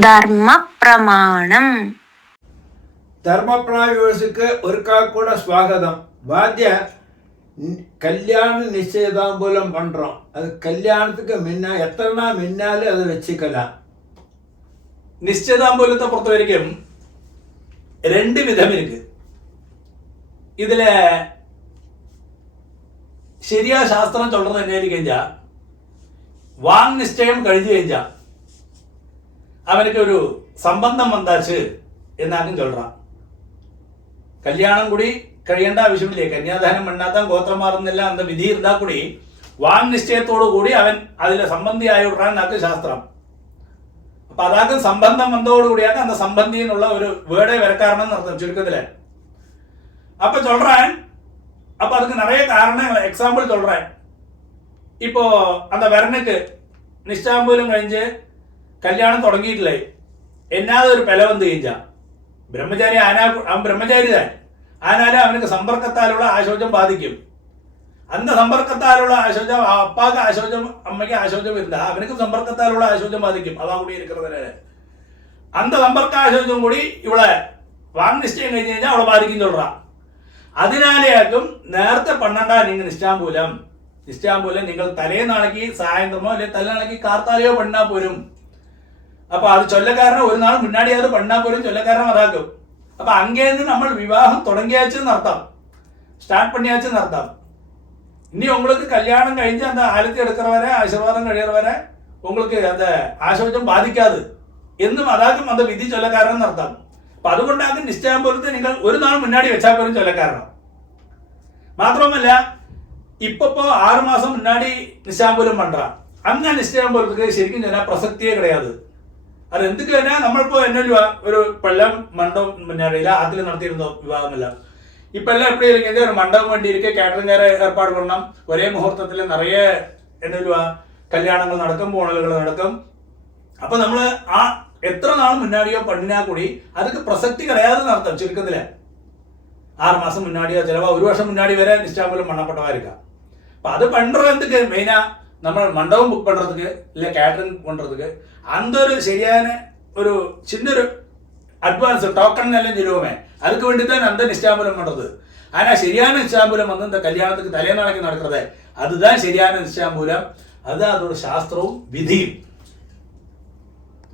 ധർമ്മപ്രമാണം. ധർമ്മപ്രായൂസിക്ക് ഒരിക്കൽ കൂടെ സ്വാഗതം. வாத்திய கல்யாண நிச்சயதாம்பூலம் பண்ணுறோம். அது கல்யாணத்துக்கு எத்தனை நாள் முன்னாலே அதை வச்சுக்கலாம். நிச்சயதாம்பூலத்தை பொறுத்த வரைக்கும் ரெண்டு விதம் இருக்கு. இதுல ശരിയാ ശാസ്ത്രം ചൊല്ലുന്നത് എന്നു കഴിഞ്ഞാൽ വാങ് നിശ്ചയം കഴിഞ്ഞു കഴിഞ്ഞാൽ അവനക്ക് ഒരു സംബന്ധം വന്നാച്ച് എന്നാക്കും ചൊല്ലാം. കല്യാണം കൂടി കഴിയേണ്ട ആവശ്യമില്ലേ. കന്യാദാനം മണ്ണാത്താൻ ഗോത്രം മാറുന്നില്ല എന്ന വിധി இருந்தா കൂടി വാങ് നിശ്ചയത്തോടു കൂടി അവൻ അതിലെ സംബന്ധിയായി വിടാനാക്ക് ശാസ്ത്രം. അപ്പൊ അതാക്കും സംബന്ധം വന്നതോടുകൂടിയാക്ക് அந்த സംബന്ധി എന്നുള്ള ഒരു വേർഡേ വരക്കാരനെന്ന് അർത്ഥം ചുരുക്കത്തില്. அப்ப சொல்றேன். அப்ப அதுக்கு நிறைய காரணங்கள் எக்ஸாம்பிள் சொல்றேன். இப்போ அந்த வரனுக்கு നിശ്ചയാമ്പൂലം കഴിഞ്ഞ് കല്യാണം തുടങ്ങിയിട്ടില്ലേ, എന്നാതെ ഒരു പെല വന്നു കഴിഞ്ഞാൽ ബ്രഹ്മചാരി അവൻ ബ്രഹ്മചാരി താൻ ആനാലും അവനക്ക് സമ്പർക്കത്താലുള്ള ആശോചം ബാധിക്കും. അന്ത സമ്പർക്കത്താലുള്ള ആശോചം അപ്പാക്ക് ആശോചം അമ്മയ്ക്ക് ആശോചം വരുന്ന അവനക്ക് സമ്പർക്കത്താലുള്ള ആശോചം ബാധിക്കും. അതാ കൂടി ഇരിക്കുന്നതിന് അന്ത സമ്പർക്ക ആശോചം കൂടി ഇവിടെ വാങ് നിശ്ചയം കഴിഞ്ഞ് കഴിഞ്ഞാൽ അവളെ ബാധിക്കും ചൊല്ലാ. അതിനാലെയാക്കും നേരത്തെ പണ്ണണ്ട നിങ്ങൾ നിശ്ചയാമ്പൂലം നിങ്ങൾ തലേനാളേക്ക് സായന്തരമോ അല്ലെങ്കിൽ തലേനാളേക്ക് കാർത്താലെയോ പണ്ണാ പോരും. അപ്പൊ അത് ചൊല്ലക്കാരനെ ഒരു നാൾ മുന്നാടി അത് പണ്ണാ പോരും, ചൊല്ലക്കാരനെ അതാക്കും. അപ്പൊ അങ്ങേന്ന് നമ്മൾ വിവാഹം തുടങ്ങിയാച്ചെന്ന് അർത്ഥം, സ്റ്റാർട്ട് പണിയാച്ചെന്ന് അർത്ഥം. ഇനി உங்களுக்கு കല്യാണം കഴിഞ്ഞ് அந்த ആലത്തി എടുക്കുന്നവരെ ആശീർവാദം കഴിയുന്നവരെ உங்களுக்கு அந்த ആശോചം ബാധിക്കാതെ എന്നും അതാക്കും അത് വിധി ചൊല്ലക്കാരനെന്ന് അർത്ഥം. അപ്പൊ അതുകൊണ്ടാക്കും നിശ്ചയാമ്പൂലത്തെ നിങ്ങൾ ഒരു നാൾ മുന്നാടി വെച്ചാൽ പോലും ചൊല്ലക്കാരണം. മാത്രമല്ല ഇപ്പൊ 6 മാസം മുന്നാടി നിശ്ചയാമ്പൂലം പണ്ടാ അന്ന് നിശ്ചയാമ്പൂലத்துக்கு ശരിക്കും ഞാൻ പ്രസക്തിയെ കിടയാത്. അത് എന്തൊക്കെ തന്നെ നമ്മളിപ്പോ എന്നൊരു ഒരു കൊല്ലം മണ്ഡപം മുന്നാടിയില്ല അതിൽ നടത്തിയിരുന്ന വിവാഹമല്ല. ഇപ്പൊ എല്ലാം എപ്പോഴും ഇരിക്കുന്നത് ഒരു മണ്ഡപം വേണ്ടി ഇരിക്കെ കാറ്ററിംഗുകാരെ ഏർപ്പാട് കൊള്ളണം. ഒരേ മുഹൂർത്തത്തിൽ നിറയെ എന്നൊരു കല്യാണങ്ങൾ നടക്കും, പോണലുകൾ നടക്കും. അപ്പൊ നമ്മള് ആ എത്ര നാൾ മുന്നാടിയോ പണ്ണിനാ കൂടി അതൊക്കെ പ്രസക്തി കളയാതെ നടത്താം. ചുരുക്കത്തില് 6 മാസം മുന്നാടിയോ ചിലവോ 1 വർഷം മുന്നാടി വരെ നിശ്ചയാമ്പൂലം മണ്ണപ്പെട്ടവായിരിക്കാം. അപ്പൊ അത് പണ്ടത് എന്തൊക്കെ മെയിനാ നമ്മൾ മണ്ഡപം ബുക്ക് പண்றதுக்கு இல்ல கேட்டரிங் பண்றதுக்கு அந்த ஒரு சரியான ஒரு சின்ன ஒரு அட்வான்ஸ் டோக்கன் எல்லாம் சொல்லுவோமே அதுக்கு வேண்டி தான் அந்த நிச்சயாம்பூலம் பண்றது. ஆனா சரியான நிச்சயாம்பூலம் வந்து இந்த கல்யாணத்துக்கு தலைநாளைக்கு நடக்கிறதே அதுதான் சரியான நிச்சயாம்பூலம். அது அதோட சாஸ்திரവും വിധിയും.